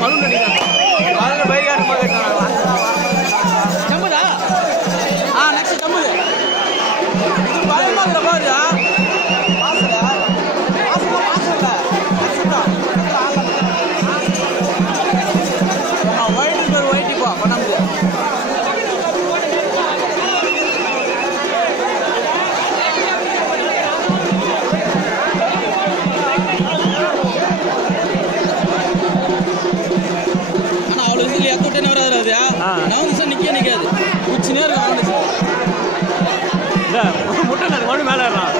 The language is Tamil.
மருந்து அடிக்கிறாங்க. பைகாட்டு பக்கத்தில் கட்டியே நிற்காது உச்சி நேரம் இல்லை முட்டை மறுபடியும் மேலே ஏறான்